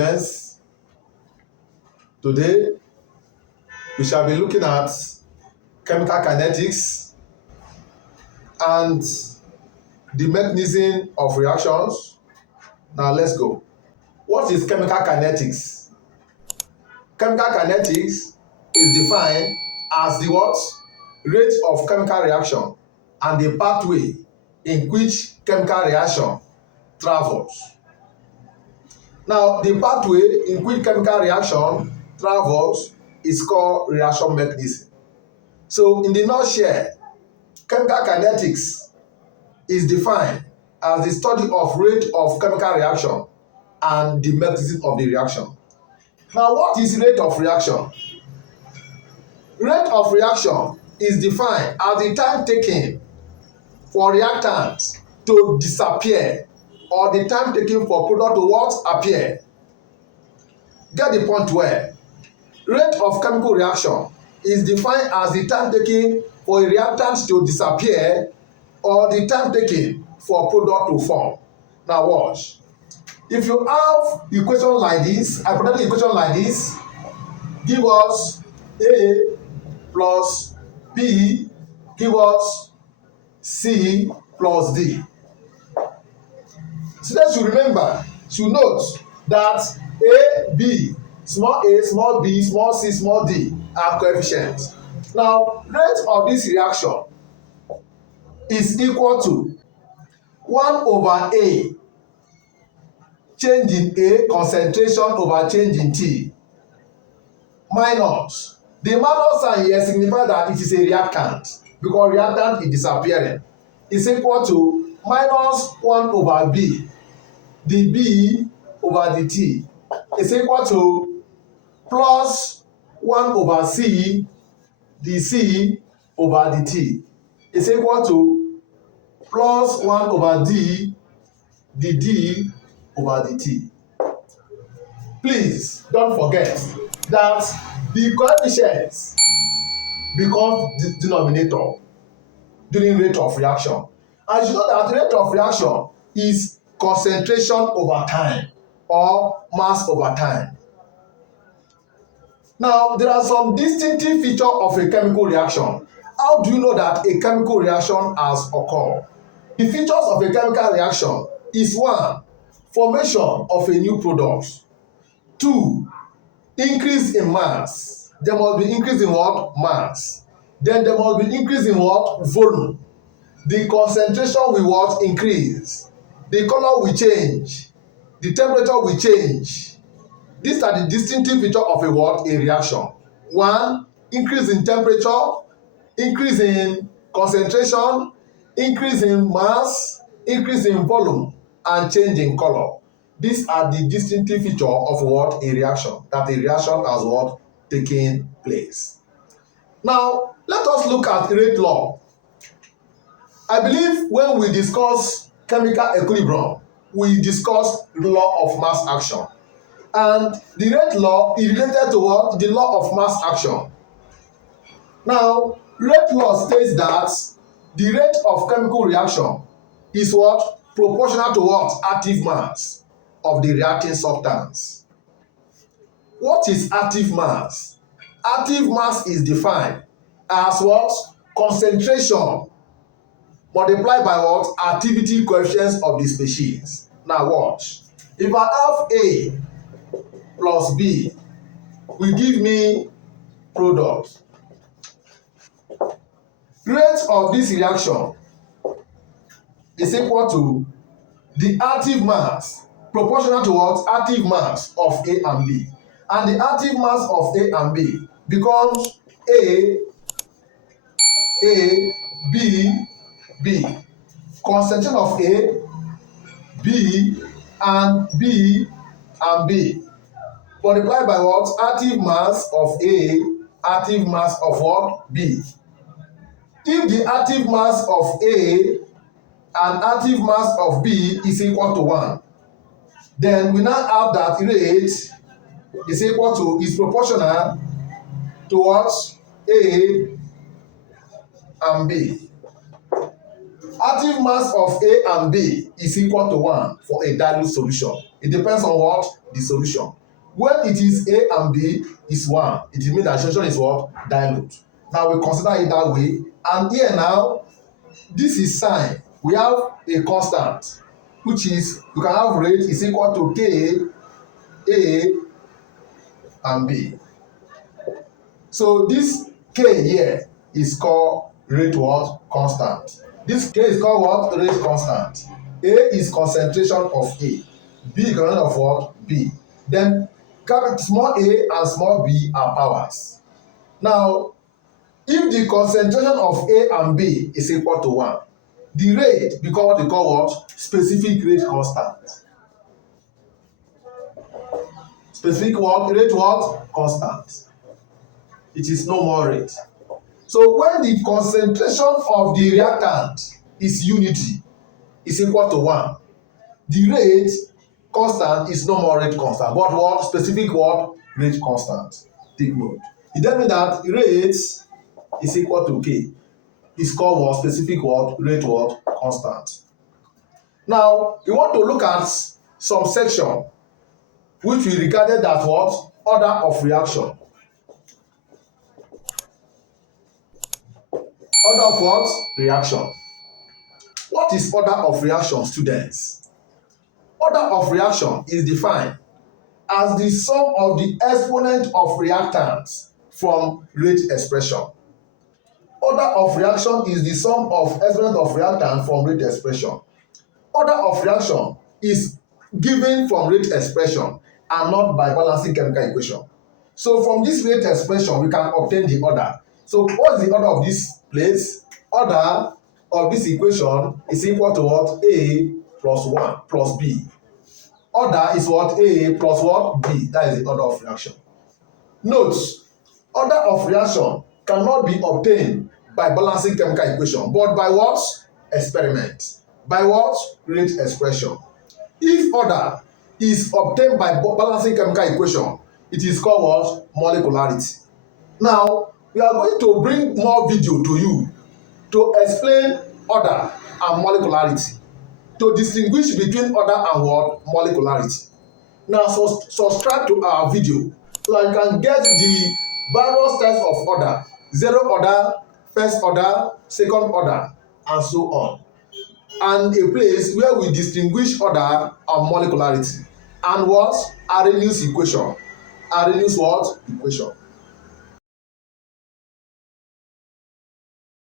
students. Today we shall be looking at chemical kinetics and the mechanism of reactions. Now let's go. What is chemical kinetics? Chemical kinetics is defined as the what? Rate of chemical reaction and the pathway in which chemical reaction travels. Now, the pathway in which chemical reaction travels is called reaction mechanism. So, in the nutshell, chemical kinetics is defined as the study of rate of chemical reaction and the mechanism of the reaction. Now, what is rate of reaction? Rate of reaction is defined as the time taken for reactant to disappear or the time taken for product to what? Appear. Get the point well. Rate of chemical reaction is defined as the time taken for a reactant to disappear or the time taken for product to form. Now watch. If you have equation like this, hypothetical equation like this, give us A plus B, give us C plus D. Students should remember, should note that A, B, small a, small b, small c, small d are coefficients. Now, rate of this reaction is equal to 1 over A, change in A, concentration over change in T, minus. The minus sign here signifies that it is a reactant because reactant is disappearing. Is equal to minus 1 over B. The B over the T is equal to plus 1 over C. The C over the T is equal to plus 1 over D. The D over the T. Please don't forget that the coefficients become the denominator during rate of reaction. And you know that rate of reaction is concentration over time or mass over time. Now, there are some distinctive features of a chemical reaction. How do you know that a chemical reaction has occurred? The features of a chemical reaction is 1. Formation of a new product. 2. Increase in mass. There must be increase in what? Mass. Then there must be increase in what? Volume. The concentration will what? Increase. The color will change. The temperature will change. These are the distinctive features of a what? A reaction. 1. Increase in temperature, increase in concentration, increase in mass, increase in volume, and change in color. These are the distinctive features of what? A reaction. That a reaction has what? Taken place. Now, let us look at rate law. I believe when we discuss chemical equilibrium, we discuss law of mass action. And the rate law is related to what? The law of mass action. Now, rate law states that the rate of chemical reaction is what? Proportional to what? Active mass of the reacting substance. What is active mass? Active mass is defined as what? Concentration multiplied by what? Activity coefficients of the species. Now watch. If I have A plus B will give me product. Rate of this reaction is equal to the active mass proportional to what? Active mass of A and B. And the active mass of A and B becomes A, B, B. Concentration of A, B, and B, and B. Multiplied by what? Active mass of A, active mass of what? B. If the active mass of A and active mass of B is equal to 1, then we now have that rate is equal to, is proportional towards A and B. Active mass of A and B is equal to 1 for a dilute solution. It depends on what? the solution. When it is A and B is 1, it means that the solution is what? Dilute. Now we consider it that way. And here now, this is sign. We have a constant, which is, you can have rate is equal to K, A, and B. So this K here is called rate what? Constant. This K is called what? Rate constant. A is concentration of A. B is concentration of what? B. Then small a and small b are powers. Now, if the concentration of A and B is equal to 1, the rate become what we call what? Specific rate constant. Specific what? Rate what? Constant. It is no more rate. So when the concentration of the reactant is unity, is equal to 1, the rate constant is no more rate constant, but what? Specific what? Rate constant. Take note. It does mean that rate is equal to K. Is called what? Specific what? Rate what? Constant. Now, we want to look at some section which we regarded as what? Order of reaction. Order of what? Reaction. What is order of reaction, students? Order of reaction is defined as the sum of the exponent of reactants from rate expression. Order of reaction is the sum of exponent of reactant from rate expression. Order of reaction is given from rate expression and not by balancing chemical equation. So from this rate expression, we can obtain the order. So what is the order of this place? Order of this equation is equal to what? A plus 1 plus B. Order is what? A plus what? B. That is the order of reaction. Note, order of reaction cannot be obtained by balancing chemical equation, but by what? Experiment. By what? Rate expression. If order is obtained by balancing chemical equation, it is called what? Molecularity. Now, we are going to bring more video to you to explain order and molecularity, to distinguish between order and what? Molecularity. Now, subscribe to our video so that you can get the various types of order: zero order, first order, second order, and so on. And a place where we distinguish order and molecularity. And what? Arrhenius equation. Arrhenius what? Equation.